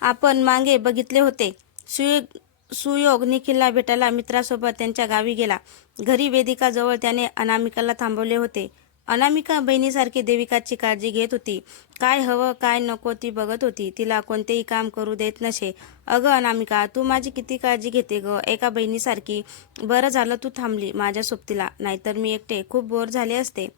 आपण मागे बघितले होते. सुयोग सुयोग निखिलला भेटायला मित्रासोबत त्यांच्या गावी गेला. घरी वेदिकाजवळ त्याने अनामिकाला थांबवले होते. अनामिका बहिणीसारखी देविकाची काळजी घेत होती. काय हवं काय नको ती बघत होती. तिला कोणतेही काम करू देत नसे. अगं अनामिका तू माझी किती काळजी घेते ग? एका बहिणीसारखी. बरं झालं तू थांबली माझ्या सोबतीला. नाहीतर मी एकटे खूप बोर झाले असते.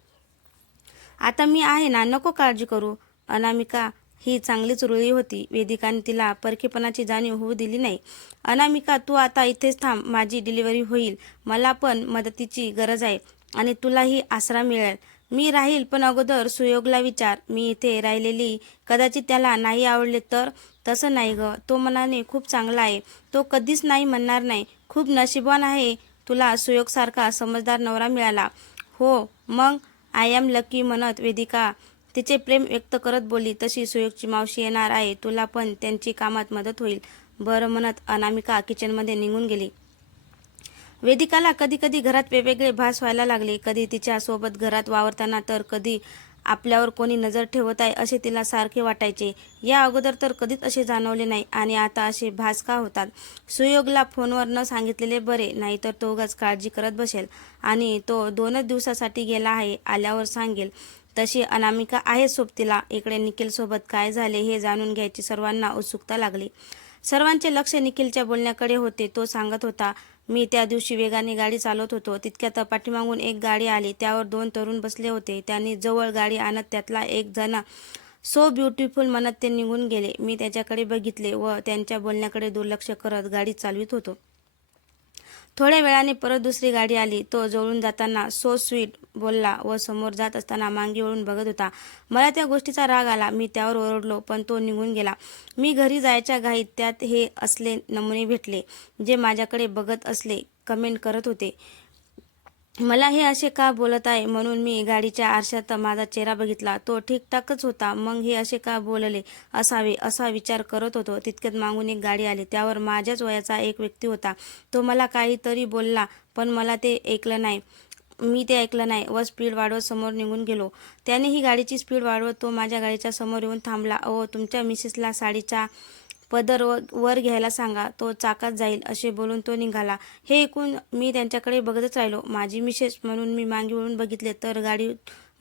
आता मी आहे ना नको काळजी करू. अनामिका ही चांगलीच रुळी होती. वेदिकाने तिला परखेपणाची जाणीव होऊ दिली नाही. अनामिका तू आता इथेच थांब. माझी डिलिव्हरी होईल. मला पण मदतीची गरज आहे आणि तुलाही आसरा मिळेल. मी राहील पण अगोदर सुयोगला विचार. मी इथे राहिलेली कदाचित त्याला नाही आवडले तर? तसं नाही ग. तो मनाने खूप चांगला आहे. तो कधीच नाही म्हणणार नाही. खूप नशिबान आहे. तुला सुयोगसारखा समजदार नवरा मिळाला. हो मग? आय एम लकी म्हणत वेदिका तिचे प्रेम व्यक्त करत बोलली तशी सुयोगची मावशी येणार आहे तुला पण त्यांची कामात मदत होईल. बरं म्हणत अनामिका किचनमध्ये निघून गेली. वेदिकाला कधी कधी घरात वेगवेगळे भास व्हायला लागले. कधी तिच्या सोबत घरात वावरताना तर कधी आपल्यावर कोणी नजर ठेवत आहे असे तिला सारखे वाटायचे. या अगोदर तर कधीच असे जाणवले नाही. आणि आता असे भास का होतात? सुयोगला फोनवर न सांगितलेले बरे नाहीतर तो उगाच काळजी करत बसेल. आणि तो दोनच दिवसासाठी गेला आहे आल्यावर सांगेल. तशी अनामिका आहे सोबतीला इकडे निखिलसोबत काय झाले हे जाणून घ्यायची सर्वांना उत्सुकता लागली. सर्वांचे लक्ष निखिलच्या बोलण्याकडे होते. तो सांगत होता मी त्या दिवशी वेगाने गाडी चालवत होतो. तितक्यात पाठीमागून एक गाडी आली. त्यावर दोन तरुण बसले होते. त्यांनी जवळ गाडी आणत त्यातला एक जण सो ब्युटिफुल म्हणत ते निघून गेले. मी त्याच्याकडे बघितले व त्यांच्या बोलण्याकडे दुर्लक्ष करत गाडी चालवित होतो. थोड्या वेळाने परत दुसरी गाडी आली. तो जवळून जाताना सो स्वीट बोलला व समोर जात असताना मांगी वळून बघत होता. मला त्या गोष्टीचा राग आला. मी त्यावर ओरडलो पण तो निघून गेला. मी घरी जायच्या घाईत त्यात हे असले नमुने भेटले जे माझ्याकडे बघत असले कमेंट करत होते. मला हे असे का बोलत आहे? म्हणून मी गाडीच्या आरशात माझा चेहरा बघितला. तो ठीकठाकच होता. मग हे असे का बोलले? असावे असा विचार करत होतो. तितक्यात मागून एक गाडी आली. त्यावर माझ्याच वयाचा एक व्यक्ती होता. तो मला काहीतरी बोलला पण मला ते ऐकलं नाही. मी ते ऐकलं नाही. व स्पीड वाढवत समोर निघून गेलो. त्याने ही गाडीची स्पीड वाढवत तो माझ्या गाडीच्या समोर येऊन थांबला. अहो तुमच्या मिसेसला साडीचा पदर व वर घ्यायला सांगा तो चाकात जाईल असे बोलून तो निघाला. हे ऐकून मी त्यांच्याकडे बघतच राहिलो. माझी मिसेस म्हणून मी मागे वळून बघितले तर गाडी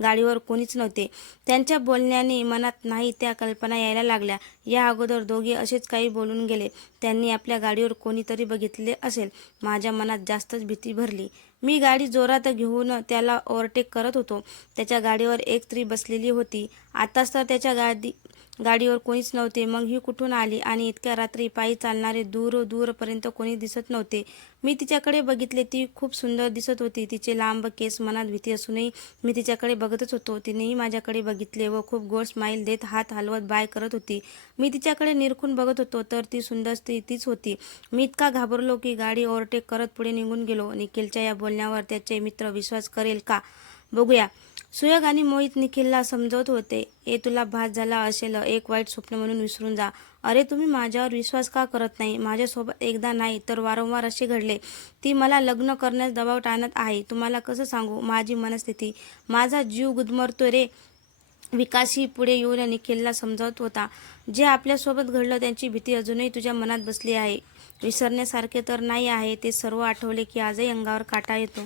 गाडीवर कोणीच नव्हते. त्यांच्या बोलण्याने मनात नाही त्या कल्पना यायला लागल्या. या अगोदर दोघे असेच काही बोलून गेले. त्यांनी आपल्या गाडीवर कोणीतरी बघितले असेल. माझ्या मनात जास्तच भीती भरली. मी गाडी जोरात घेऊन त्याला ओव्हरटेक करत होतो. त्याच्या गाडीवर एक स्त्री बसलेली होती. आताच तर त्याच्या गाडी गाडीवर कोणीच नव्हते. मग ही कुठून आली? आणि इतक्या रात्री पायी चालणारे दूर दूरपर्यंत कोणी दिसत नव्हते. मी तिच्याकडे बघितले ती खूप सुंदर दिसत होती. तिचे लांब केस मनात भीती असूनही मी तिच्याकडे बघतच होतो. तिनेही माझ्याकडे बघितले व खूप गोड स्माईल देत हात हलवत बाय करत होती. मी तिच्याकडे निरखून बघत होतो तर ती सुंदर स्त्री तीच होती. मी इतका घाबरलो की गाडी ओव्हरटेक करत पुढे निघून गेलो. निखिलच्या या बोलण्यावर त्याचे मित्र विश्वास करेल का? बघूया. सुयोग आणि मोहित निखिलला समजवत होते. ए तुला भात झाला असेल एक वाईट स्वप्न म्हणून विसरून जा. अरे तुम्ही माझ्यावर विश्वास का करत नाही? माझ्यासोबत एकदा नाही तर वारंवार असे घडले. ती मला लग्न करण्यास दबाव टाणत आहे. तुम्हाला कसं सांगू? माझी मनस्थिती. माझा जीव गुदमरतो रे. विकासही पुढे येऊन निखिलला समजावत होता. जे आपल्यासोबत घडलं त्यांची भीती अजूनही तुझ्या मनात बसली आहे. विसरण्यासारखे तर नाही आहे ते सर्व आठवले की आजही अंगावर काटा येतो.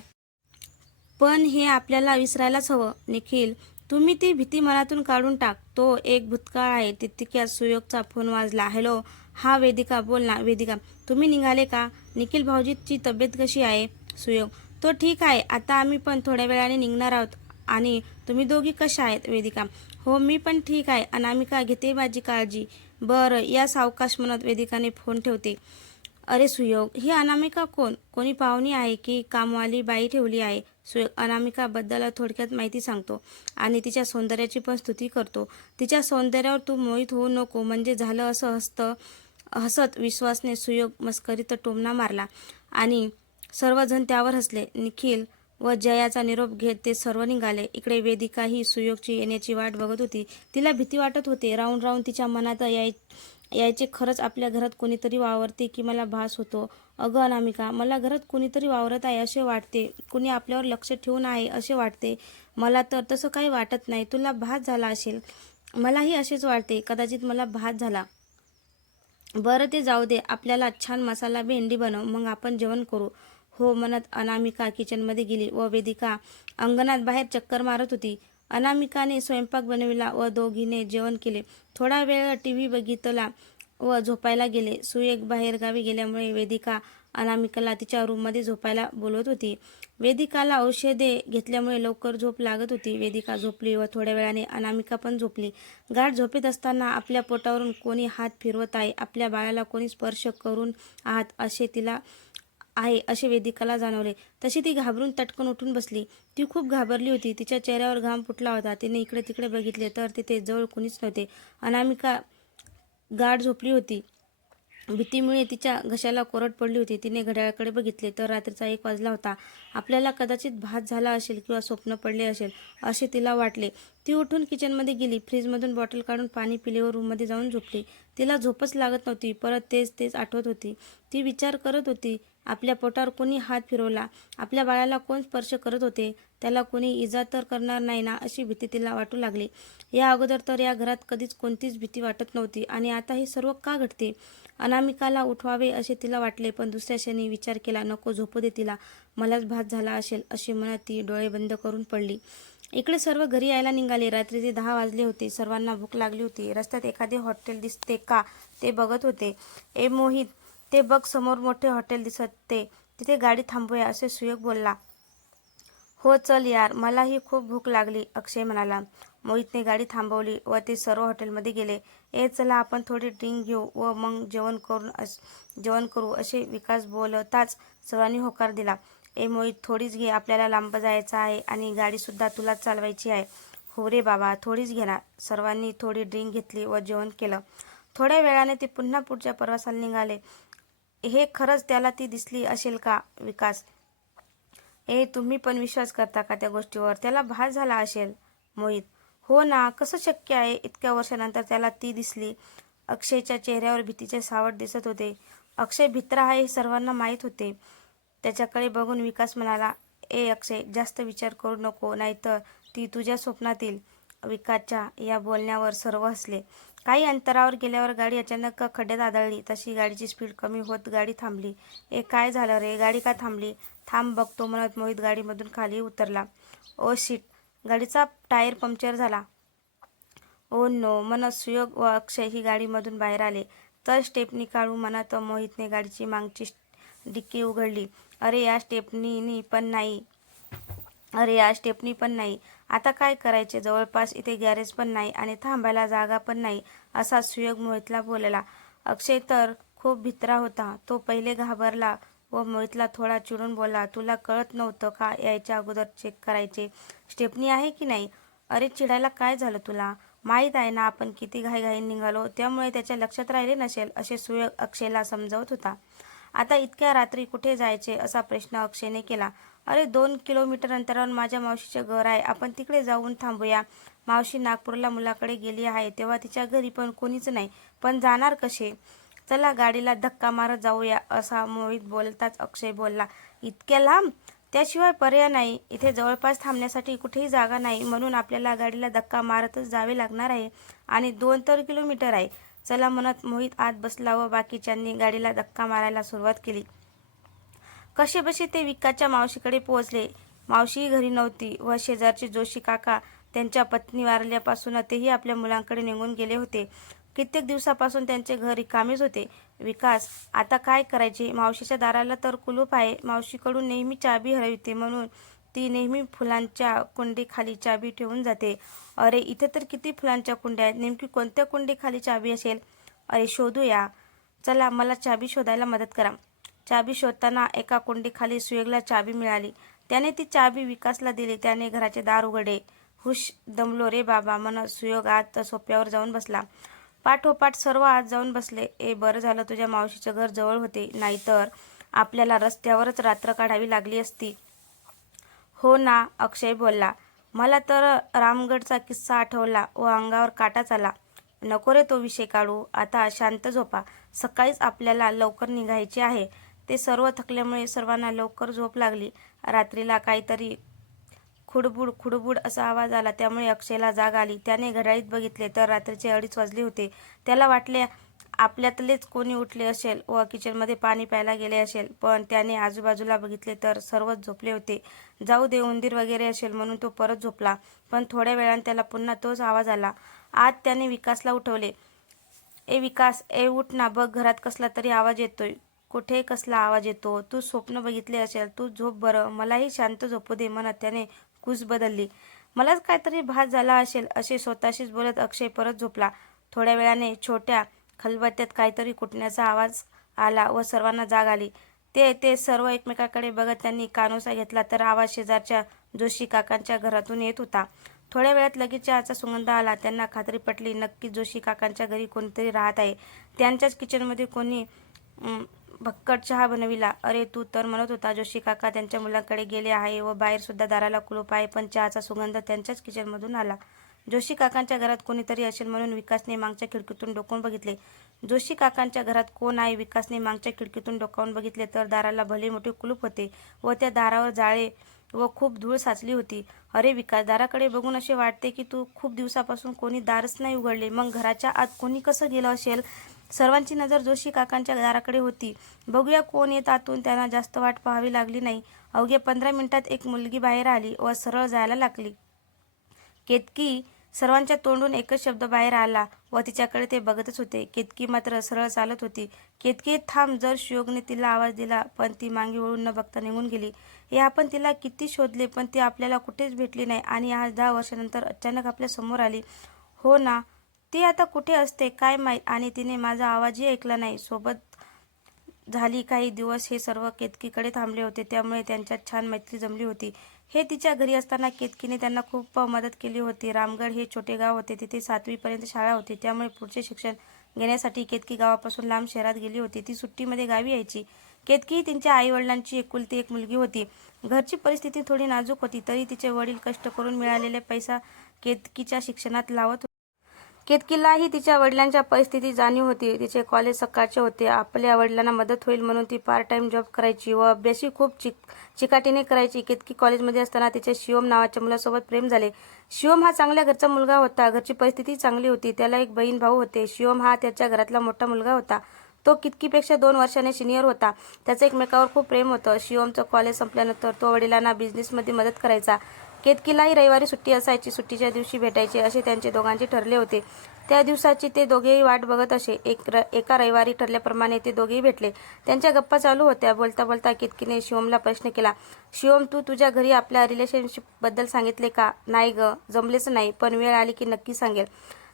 पण हे आपल्याला विसरायलाच हवं. निखिल तुम्ही ती भीती मनातून काढून टाक. तो एक भूतकाळ आहे. तितक्यात सुयोगचा फोन वाजला. हॅलो हा वेदिका बोल ना वेदिका. तुम्ही निघाले का? निखिल भाऊजीची तब्येत कशी आहे? सुयोग. तो ठीक आहे. आता आम्ही पण थोड्या वेळाने निघणार आहोत. आणि तुम्ही दोघी कशा आहेत वेदिका? हो मी पण ठीक आहे. अनामिका घेते माझी काळजी. बरं या सावकाश म्हणत वेदिकाने फोन ठेवते. अरे सुयोग ही अनामिका कोण? कोणी पाहुणी आहे की कामवाली बाई ठेवली आहे? सुयोग अनामिकाबद्दल थोडक्यात माहिती सांगतो. आणि तिच्या सौंदर्याची पण स्तुती करतो. तिच्या सौंदर्यावर तू मोहित होऊ नको. म्हणजे झालं असं हसतं हसत विश्वासने सुयोग मस्करीत टोमणा मारला. आणि सर्वजण त्यावर हसले. निखिल व जयाचा निरोप घेत ते सर्व निघाले. इकडे वेदिका ही सुयोगची येण्याची वाट बघत होती. तिला भीती वाटत होते. राऊंड राऊंड तिच्या मनात याय यायचे खरंच आपल्या घरात कोणीतरी वावरते की मला भास होतो. अगं अनामिका मला घरात कोणीतरी वावरत आहे असे वाटते. कुणी आपल्यावर लक्ष ठेवून आहे असे वाटते. मला तर तसं काही वाटत नाही. तुला भास झाला असेल. मलाही असेच वाटते. कदाचित मला भात झाला. बरं ते जाऊ दे. आपल्याला छान मसाला भेंडी बनव. मग आपण जेवण करू. हो म्हणत अनामिका किचनमध्ये गेली व वेदिका अंगणात बाहेर चक्कर मारत होती. अनामिकाने स्वयंपाक बनविला व दोघीने जेवण केले. थोडा वेळ टी व्ही बघितला व झोपायला गेले. सुयेक बाहेरगावी गेल्यामुळे वेदिका अनामिकाला तिच्या रूममध्ये झोपायला बोलवत होती. वेदिकाला औषधे घेतल्यामुळे लवकर झोप लागत होती. वेदिका झोपली व थोड्या वेळाने अनामिका पण झोपली. गाठ झोपेत असताना आपल्या पोटावरून कोणी हात फिरवत आहे. आपल्या बाळाला कोणी स्पर्श करून आहात असे तिला आहे असे वेदिकाला जाणवले. तशी ती घाबरून तटकन उठून बसली. ती खूप घाबरली होती. तिच्या चेहऱ्यावर घाम फुटला होता. तिने इकडे तिकडे बघितले तर तिथे जवळ कोणीच नव्हते. अनामिका गाढ झोपली होती. भीतीमुळे तिच्या घशाला कोरड पडली होती. तिने घड्याळाकडे बघितले तर रात्रीचा एक वाजला होता. आपल्याला कदाचित भात झाला असेल किंवा स्वप्न पडले असेल असे तिला वाटले. ती उठून किचनमध्ये गेली. फ्रीजमधून बॉटल काढून पाणी पिले व रूममध्ये जाऊन झोपली. तिला झोपच लागत नव्हती. परत तेच तेच आठवत होती. ती विचार करत होती आपल्या पोटावर कोणी हात फिरवला? आपल्या बाळाला कोण स्पर्श करत होते? त्याला कोणी इजा तर करणार नाही ना अशी भीती तिला वाटू लागली. या अगोदर तर या घरात कधीच कोणतीच भीती वाटत नव्हती. आणि आता हे सर्व का घडते? अनामिकाला उठवावे असे तिला वाटले पण दुसऱ्या क्षणी विचार केला नको झोपू दे तिला. मलाच भात झाला असेल अशी म्हणत ती डोळे बंद करून पडली. इकडे सर्व घरी यायला निघाले. रात्रीचे दहा वाजले होते. सर्वांना भूक लागली होती. रस्त्यात एखादे हॉटेल दिसते का ते बघत होते. ए मोहित ते बघ समोर मोठे हॉटेल दिसत. ते तिथे गाडी थांबूया असे सुयोग बोलला. हो चल यार. मलाही खूप भूक लागली अक्षय म्हणाला. मोहितने गाडी थांबवली व ते सर्व हॉटेलमध्ये गेले. ए चला आपण थोडी ड्रिंक घेऊ व मग जेवण करून अस जेवण करू असे विकास बोलताच सर्वांनी होकार दिला. ए मोहित थोडीच घे आपल्याला लांब जायचं आहे आणि गाडीसुद्धा तुलाच चालवायची आहे. हो रे बाबा थोडीच घेणार सर्वांनी थोडी ड्रिंक घेतली व जेवण केलं. थोड्या वेळाने ते पुन्हा पुढच्या प्रवासाला निघाले. हे खरंच त्याला ती दिसली असेल का विकास? ए तुम्ही पण विश्वास करता का त्या गोष्टीवर? त्याला भास झाला असेल मोहित. हो ना कसं शक्य आहे? इतक्या वर्षानंतर त्याला ती दिसली. अक्षयच्या चेहऱ्यावर भीतीचे सावट दिसत होते. अक्षय भित्र आहे हे सर्वांना माहीत होते. त्याच्याकडे बघून विकास म्हणाला ए अक्षय जास्त विचार करू नको नाहीतर ती तुझ्या स्वप्नातील विकासच्या या बोलण्यावर सर्व हसले. काही अंतरावर गेल्यावर गाडी अचानक खड्ड्यात आदळली. तशी गाडीची स्पीड कमी होत गाडी थांबली. ए काय झालं रे? गाडी का थांबली? थांब बघतो म्हणत मोहित गाडीमधून खाली उतरला. ओ शिट गाडीचा टायर पंक्चर झाला. ओ नो म्हणत सुयोग व अक्षय ही गाडीमधून बाहेर आले. तर स्टेपनी काढू म्हणत मोहितने गाडीची मागची डिक्की उघडली. अरे या स्टेपनीनी पण नाही. अरे या स्टेपनी पण नाही. आता काय करायचे? जवळपास इथे गॅरेज पण नाही आणि थांबायला जागा पण नाही असा सुयोग मोहितला बोलला. अक्षय तर खूप भित्रा होता. तो पहिले घाबरला व मोहितला थोडा चिडून बोलला तुला कळत नव्हतं का यायच्या अगोदर चेक करायचे? स्टेपनी आहे की नाही? अरे चिडायला काय झालं तुला? माहीत आहे ना आपण किती घाईघाई निघालो त्यामुळे त्याच्या लक्षात राहिले नसेल असे सुयोग अक्षयला समजावत होता. आता इतक्या रात्री कुठे जायचे असा प्रश्न अक्षयने केला. अरे दोन किलोमीटर अंतरावर माझ्या मावशीचे घर आहे. आपण तिकडे जाऊन थांबूया. मावशी नागपूरला मुलाकडे गेली आहे. तेव्हा तिच्या घरी पण कोणीच नाही. पण जाणार कसे? चला गाडीला धक्का मारत जाऊया असा मोहित बोलताच अक्षय बोलला. इतक्या लांब? त्याशिवाय पर्याय नाही. इथे जवळपास थांबण्यासाठी कुठेही जागा नाही म्हणून आपल्याला गाडीला धक्का मारतच जावे लागणार आहे. आणि दोन तर किलोमीटर आहे. चला म्हणत मोहित आत बसला व बाकीच्यांनी गाडीला धक्का मारायला सुरुवात केली. कसेबसे ते विकाच्या मावशीकडे पोहोचले. मावशीही घरी नव्हती व शेजारचे जोशी काका त्यांच्या पत्नी वारल्यापासून तेही आपल्या मुलांकडे निघून गेले होते. कित्येक दिवसापासून त्यांचे घर रिकामेच होते. विकास आता काय करायचे? मावशीच्या दाराला तर कुलूप आहे. मावशीकडून नेहमी चाबी हरविते म्हणून ती नेहमी फुलांच्या कुंडीखाली चाबी ठेवून जाते. अरे इथे तर किती फुलांच्या कुंड्या आहेत? नेमकी कोणत्या कुंडीखाली चाबी असेल? अरे शोधूया. चला मला चाबी शोधायला मदत करा. चाबी शोधताना एका कुंडीखाली सुयोगला चाबी मिळाली. त्याने ती चाबी विकासला दिली. त्याने घराचे दार उघडे हुश दमलो. रे बाबा मन सुयोग आत सोप्यावर जाऊन बसला. पाठोपाठ सर्व आत जाऊन बसले. ए बरं झालं. तुझ्या मावशीचं घर जवळ होते. नाहीतर आपल्याला रस्त्यावरच रात्र काढावी लागली असती. हो ना अक्षय बोलला. मला तर रामगडचा किस्सा आठवला व अंगावर काटाच आला. नको रे तो विषय काढू. आता शांत झोपा. सकाळीच आपल्याला लवकर निघायचे आहे. ते सर्व थकल्यामुळे सर्वांना लवकर झोप लागली. रात्रीला काहीतरी खुडबुड खुडबुड असा आवाज आला. त्यामुळे अक्षयला जाग आली. त्याने घड्याळीत बघितले तर रात्रीचे अडीच वाजले होते. त्याला वाटले आपल्यातलेच कोणी उठले असेल व किचनमध्ये पाणी प्यायला गेले असेल पण त्याने आजूबाजूला बघितले तर सर्वच झोपले होते. जाऊ दे उंदीर वगैरे असेल म्हणून तो परत झोपला पण थोड्या वेळाने त्याला पुन्हा तोच आवाज आला. आज त्याने विकासला उठवले. ए विकास ए उठ ना बघ घरात कसला तरी आवाज येतोय. कुठे कसला आवाज येतो? तू स्वप्न बघितले असेल तू झोप बरं. मलाही शांत झोपू दे म्हणत त्याने कूस बदलली. मलाच काहीतरी भास झाला असेल असे स्वतःशीच बोलत अक्षय परत झोपला. थोड्या वेळाने छोट्या खलबत्त्यात काहीतरी कुटण्याचा आवाज आला व सर्वांना जाग आली. ते ते सर्व एकमेकाकडे बघत त्यांनी कानोसा घेतला तर आवाज शेजारच्या जोशी काकांच्या घरातून येत होता. थोड्या वेळात लगेच चहाचा सुगंध आला. त्यांना खात्री पटली नक्की जोशी काकांच्या घरी कोणीतरी राहत आहे. त्यांच्याच किचनमध्ये कोणी भक्कट चहा बनविला. अरे तू तर म्हणत होता जोशी काका त्यांच्या मुलांकडे गेले आहे व बाहेरसुद्धा दाराला कुलूप आहे पण चहाचा सुगंध त्यांच्याच किचनमधून आला. जोशी काकांच्या घरात कोणीतरी असेल म्हणून विकासने मागच्या खिडकीतून डोकावून बघितले. जोशी काकांच्या घरात कोण आहे? विकासने मागच्या खिडकीतून डोकावून बघितले तर दाराला भले मोठे कुलूप होते व त्या दारावर जाळे व खूप धूळ साचली होती. अरे विकास दाराकडे बघून असे वाटते की तू खूप दिवसापासून कोणी दारच नाही उघडले. मग घराच्या आत कोणी कसं गेलं असेल? सर्वांची नजर जोशी काकांच्या दाराकडे होती. बघूया कोण येत आतून त्यांना जास्त वाट पाहावी लागली नाही. अवघ्या पंधरा मिनिटात एक मुलगी बाहेर आली व सरळ जायला लागली. केतकी सर्वांच्या तोंडून एकच शब्द बाहेर आला व तिच्याकडे ते बघतच होते. केतकी मात्र सरळ चालत होती. केतकी थांब जर शियोगने तिला आवाज दिला पण ती मागे वळून न बघता निघून गेली. हे आपण तिला किती शोधले पण ती आपल्याला कुठेच भेटली नाही आणि आज दहा वर्षानंतर अचानक आपल्यासमोर आली. हो ना ती आता कुठे असते काय माहीत? आणि तिने माझा आवाजही ऐकला नाही. सोबत झाली काही दिवस हे सर्व केतकीकडे थांबले होते त्यामुळे त्यांच्यात छान मैत्री जमली होती. हे तिच्या घरी असताना केतकीने त्यांना खूप मदत केली होती. रामगड हे छोटे गाव होते. तिथे सातवीपर्यंत शाळा होती. त्यामुळे पुढचे शिक्षण घेण्यासाठी केतकी गावापासून लांब शहरात गेली होती. ती सुट्टीमध्ये गावी यायची. केतकी ही त्यांच्या आईवडिलांची एकुलती एक मुलगी होती. घरची परिस्थिती थोडी नाजूक होती. तरी तिचे वडील कष्ट करून मिळालेले पैसा केतकीच्या शिक्षणात लावत केतकीलाही तिच्या वडिलांच्या परिस्थिती जाणीव होती. तिचे कॉलेज सकाळचे होते. आपल्या वडिलांना मदत होईल म्हणून ती पार्ट टाइम जॉब करायची व अभ्यासही खूप चिक चिकाटीने करायची. केतकी कॉलेजमध्ये असताना तिचे शिवम नावाच्या मुलासोबत प्रेम झाले. शिवम हा चांगल्या घरचा मुलगा होता. घरची परिस्थिती चांगली होती. त्याला एक बहीण भाऊ होते. शिवम हा त्याच्या घरातला मोठा मुलगा होता. तो कितकीपेक्षा दोन वर्षाने सिनियर होता. त्याचं एकमेकावर खूप प्रेम होतं. शिवमचं कॉलेज संपल्यानंतर तो वडिलांना बिझनेसमध्ये मदत करायचा. केतकीलाही रविवारी सुट्टी असायची सुट्टीच्या दिवशी भेटायचे असे त्यांचे दोघांचे ठरले होते. त्या दिवसाची ते दोघेही वाट बघत असे. एक र एका रविवारी ठरल्याप्रमाणे ते दोघेही भेटले. त्यांच्या गप्पा चालू होत्या. बोलता बोलता केतकीने शिवमला प्रश्न केला शिवम तू तुझ्या घरी आपल्या रिलेशनशिपबद्दल सांगितले का? नाही ग जमलेच नाही पण वेळ आली की नक्की सांगेल.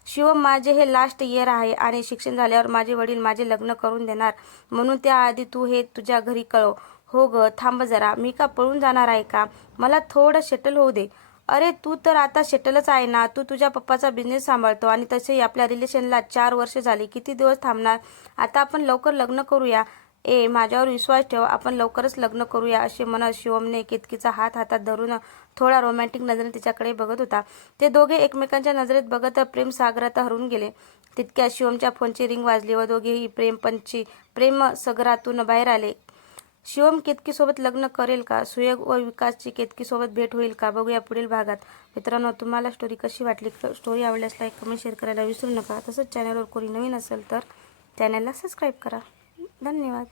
शिवम माझे हे लास्ट इयर आहे आणि शिक्षण झाल्यावर माझे वडील माझे लग्न करून देणार. म्हणून त्याआधी तू हे तुझ्या घरी कळव. हो ग थांब जरा मी का पळून जाणार आहे का? मला थोडं शेटल होऊ दे. अरे तू तर आता शेटलच आहे ना. तू तुझ्या पप्पाचा बिझनेस सांभाळतो आणि तसेही आपल्या रिलेशनला चार वर्ष झाली. किती दिवस थांबणार? आता आपण लवकर लग्न करूया. ए माझ्यावर विश्वास ठेव आपण लवकरच लग्न करूया असे म्हणत शिवमने केतकीचा हात हातात धरून थोडा रोमॅन्टिक नजरेने तिच्याकडे बघत होता. ते दोघे एकमेकांच्या नजरेत बघत प्रेम सागरात हरून गेले. तितक्या शिवमच्या फोनची रिंग वाजली व दोघेही प्रेमपंची प्रेम सगरातून बाहेर आले. शिवम केतकीसोबत लग्न करेल का? सुयोग व विकासची केतकीसोबत भेट होईल का? बघूया पुढील भागात. मित्रांनो तुम्हाला स्टोरी कशी वाटली? स्टोरी आवडल्यास लाईक कमेंट शेअर करायला विसरू नका. तसंच चॅनलवर कोणी नवीन असेल तर चॅनलला सबस्क्राईब करा. धन्यवाद.